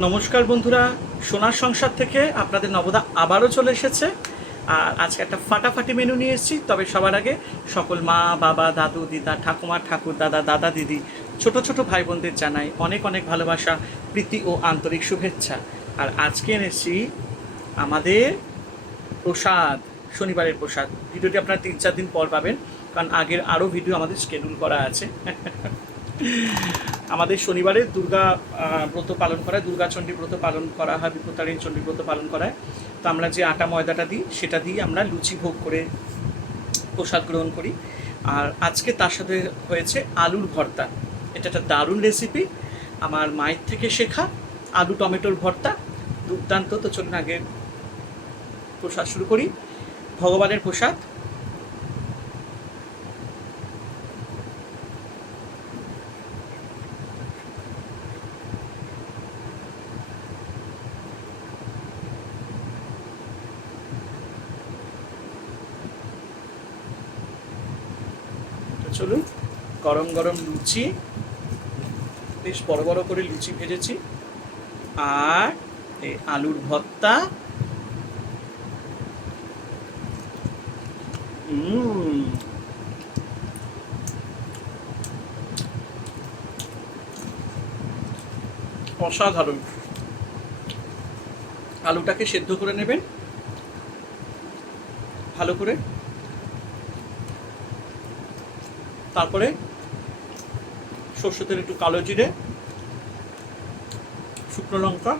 নমস্কার বন্ধুরা, সোনার সংসার থেকে আপনাদের নবদা আবারও চলে এসেছে। আর আজকে একটা ফাটাফাটি মেনু নিয়ে এসেছি। তবে সবার আগে সকল মা, বাবা, দাদু, দিদা, ঠাকুমা, ঠাকুর দাদা, দাদা, দিদি, ছোট ছোট ভাই বোনদের জানাই অনেক অনেক ভালোবাসা, প্রীতি ও আন্তরিক শুভেচ্ছা। আর আজকে এনেছি আমাদের প্রসাদ, শনিবারের প্রসাদ। ভিডিওটি আপনারা 3-4 দিন পর পাবেন, কারণ আগের আরও ভিডিও আমাদের শিডিউল করা আছে। আমাদের শনিবারে দুর্গা ব্রত পালন করা হয়, দুর্গাচণ্ডী ব্রত পালন করা হয়, বিপত্তারিণী চণ্ডী ব্রত পালন করা হয়। তো আমরা যে আটা ময়দাটা দিই সেটা দিয়ে আমরা লুচি ভোগ করে প্রসাদ গ্রহণ করি। আর আজকে তার সাথে হয়েছে আলুর ভর্তা। এটা একটা দারুণ রেসিপি, আমার মায়ের থেকে শেখা। আলু টমেটোর ভর্তা দুর্দান্ত। তো চলুন আগে প্রসাদ শুরু করি। ভগবানের প্রসাদ। চলুন, গরম গরম লুচি, বেশ বড় বড় করে লুচি ভেজেছি, আর এই আলুর ভর্তা। অসাধারণ। আলুটাকে সেদ্ধ করে নেবেন ভালো করে, তারপরে সর্ষে তেল, একটু কালো জিরে, শুকনো লঙ্কা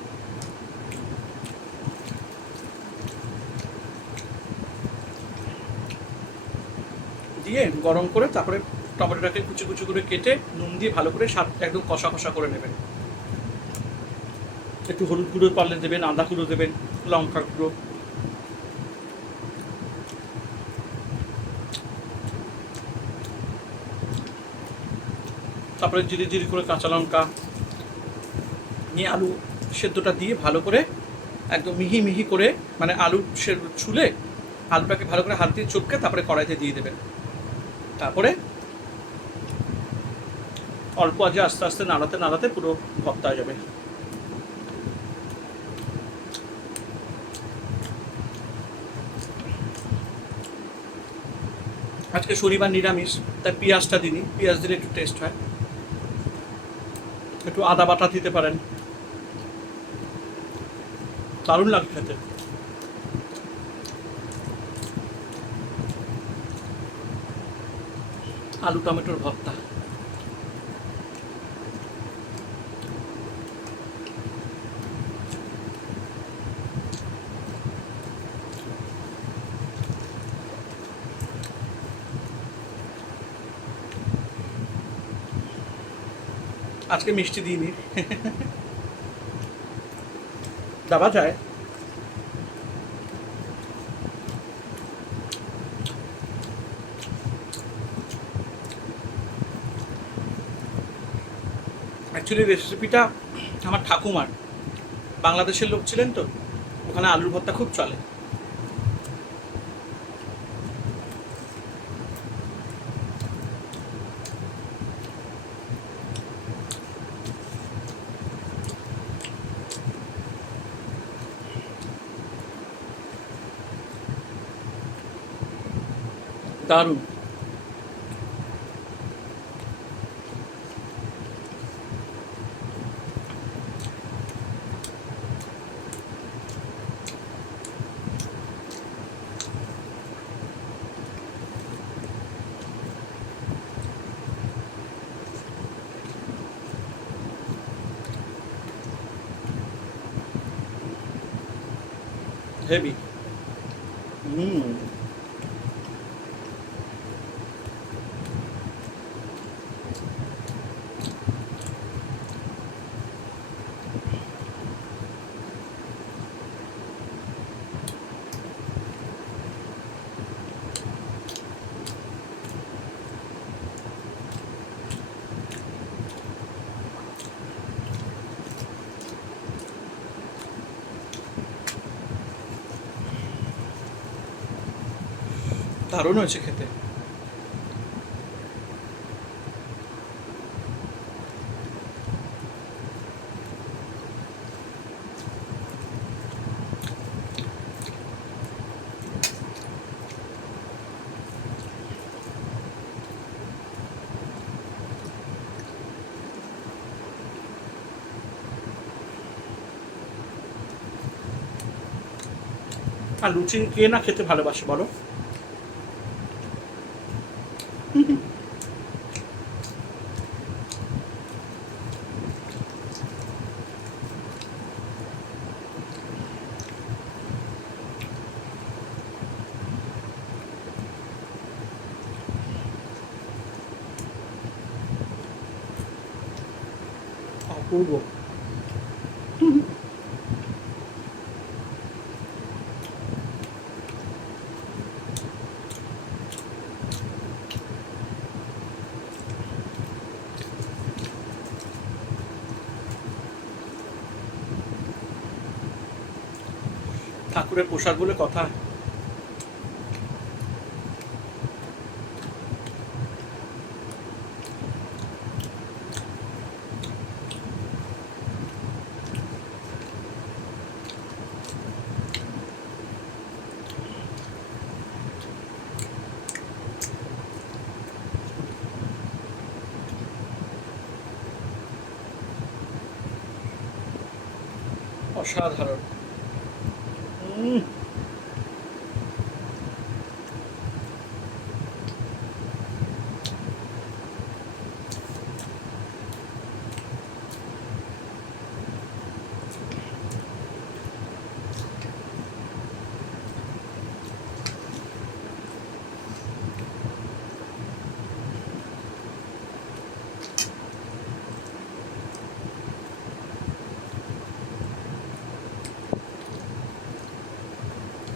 দিয়ে গরম করে, তারপরে টমেটোটাকে কুচি কুচি করে কেটে নুন দিয়ে ভালো করে স্বাদ একদম কষা কষা করে নেবেন। একটু হলুদ গুঁড়ো পারলে দেবেন, আদা গুঁড়ো দেবেন, লঙ্কা গুঁড়ো, তারপরে জিরি জিরি করে কাঁচা লঙ্কা নিয়ে আলু সেদ্ধটা দিয়ে ভালো করে একদম মিহি মিহি করে, মানে আলু ছুলে আলুটাকে ভালো করে হাত দিয়ে চটকে তারপরে কড়াইতে দিয়ে দেবেন। তারপরে অল্প আজে আস্তে আস্তে নাড়াতে নাড়াতে পুরো ভর্তা হয়ে যাবে। আজকে শনিবার নিরামিষ, তাই পেঁয়াজটা দিইনি, পেঁয়াজ দিলে একটু টেস্ট হয়। একটু আদা বাটা দিতে পারেন, দারুণ লাগে খেতে। আলু টমেটোর ভর্তা। আজকে মিষ্টি দিইনি, দেওয়া যায়। অ্যাকচুয়ালি রেসিপিটা আমার ঠাকুমার, বাংলাদেশের লোক ছিলেন তো, ওখানে আলুর ভর্তা খুব চলে। দারুণ। হেভি। হুম। দারুণ হয়েছে খেতে। আর লুচি কে না খেতে ভালোবাসে বলো? অপূর্ব। ঠাকুরের প্রসাদ বলে কথা। অসাধারণ।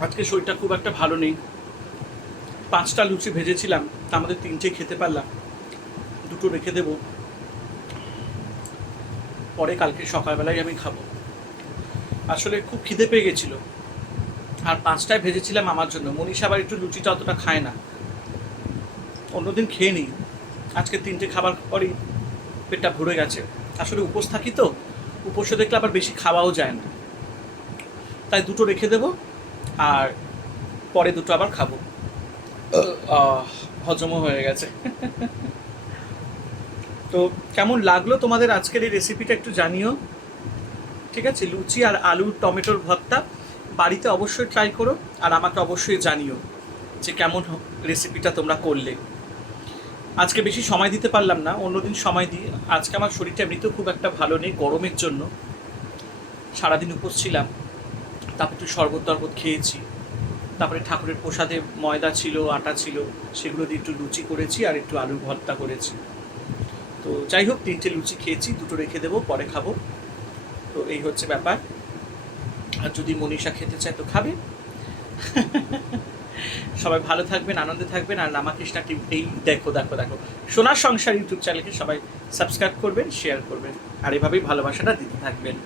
আজকে শরীরটা খুব একটা ভালো নেই। 5টা লুচি ভেজেছিলাম, তার মধ্যে 3টে খেতে পারলাম, 2টো রেখে দেবো, পরে কালকে সকালবেলায় আমি খাবো। আসলে খুব খিদে পেয়ে গেছিল, আর 5টায় ভেজেছিলাম আমার জন্য। মনীষা আবার একটু লুচিটা অতটা খায় না, অন্যদিন খেয়ে নিই, আজকে 3টে খাবার পরই পেটটা ভরে গেছে। আসলে উপোস থাকি তো, উপোসে দেখলে আবার বেশি খাওয়াও যায় না, তাই 2টো রেখে দেবো, আর পরে 2টো আবার খাবো। হজমও হয়ে গেছে। তো কেমন লাগলো তোমাদের আজকের এই রেসিপিটা একটু জানিও, ঠিক আছে? লুচি আর আলুর টমেটোর ভর্তা বাড়িতে অবশ্যই ট্রাই করো, আর আমাকে অবশ্যই জানিও যে কেমন রেসিপিটা তোমরা করলে। আজকে বেশি সময় দিতে পারলাম না, অন্যদিন সময় দিই। আজকে আমার শরীরটা এমনিতেও খুব একটা ভালো নেই, গরমের জন্য সারাদিন উপোস ছিলাম, তারপর একটু শরবত টরবত খেয়েছি, তারপরে ঠাকুরের প্রসাদে ময়দা ছিল, আটা ছিল, সেগুলো দিয়ে একটু লুচি করেছি আর একটু আলুর ভর্তা করেছি। তো যাই হোক, 3টে লুচি খেয়েছি, 2টো রেখে দেবো, পরে খাবো। তো এই হচ্ছে ব্যাপার। আর যদি মনীষা খেতে চায় তো খাবে। সবাই ভালো থাকবেন, আনন্দে থাকবেন। আর রামাকৃষ্ণা টিম এই দেখো দেখো দেখো সোনার সংসার ইউটিউব চ্যানেলকে সবাই সাবস্ক্রাইব করবেন, শেয়ার করবেন, আর এভাবেই ভালোবাসাটা দিতে থাকবেন।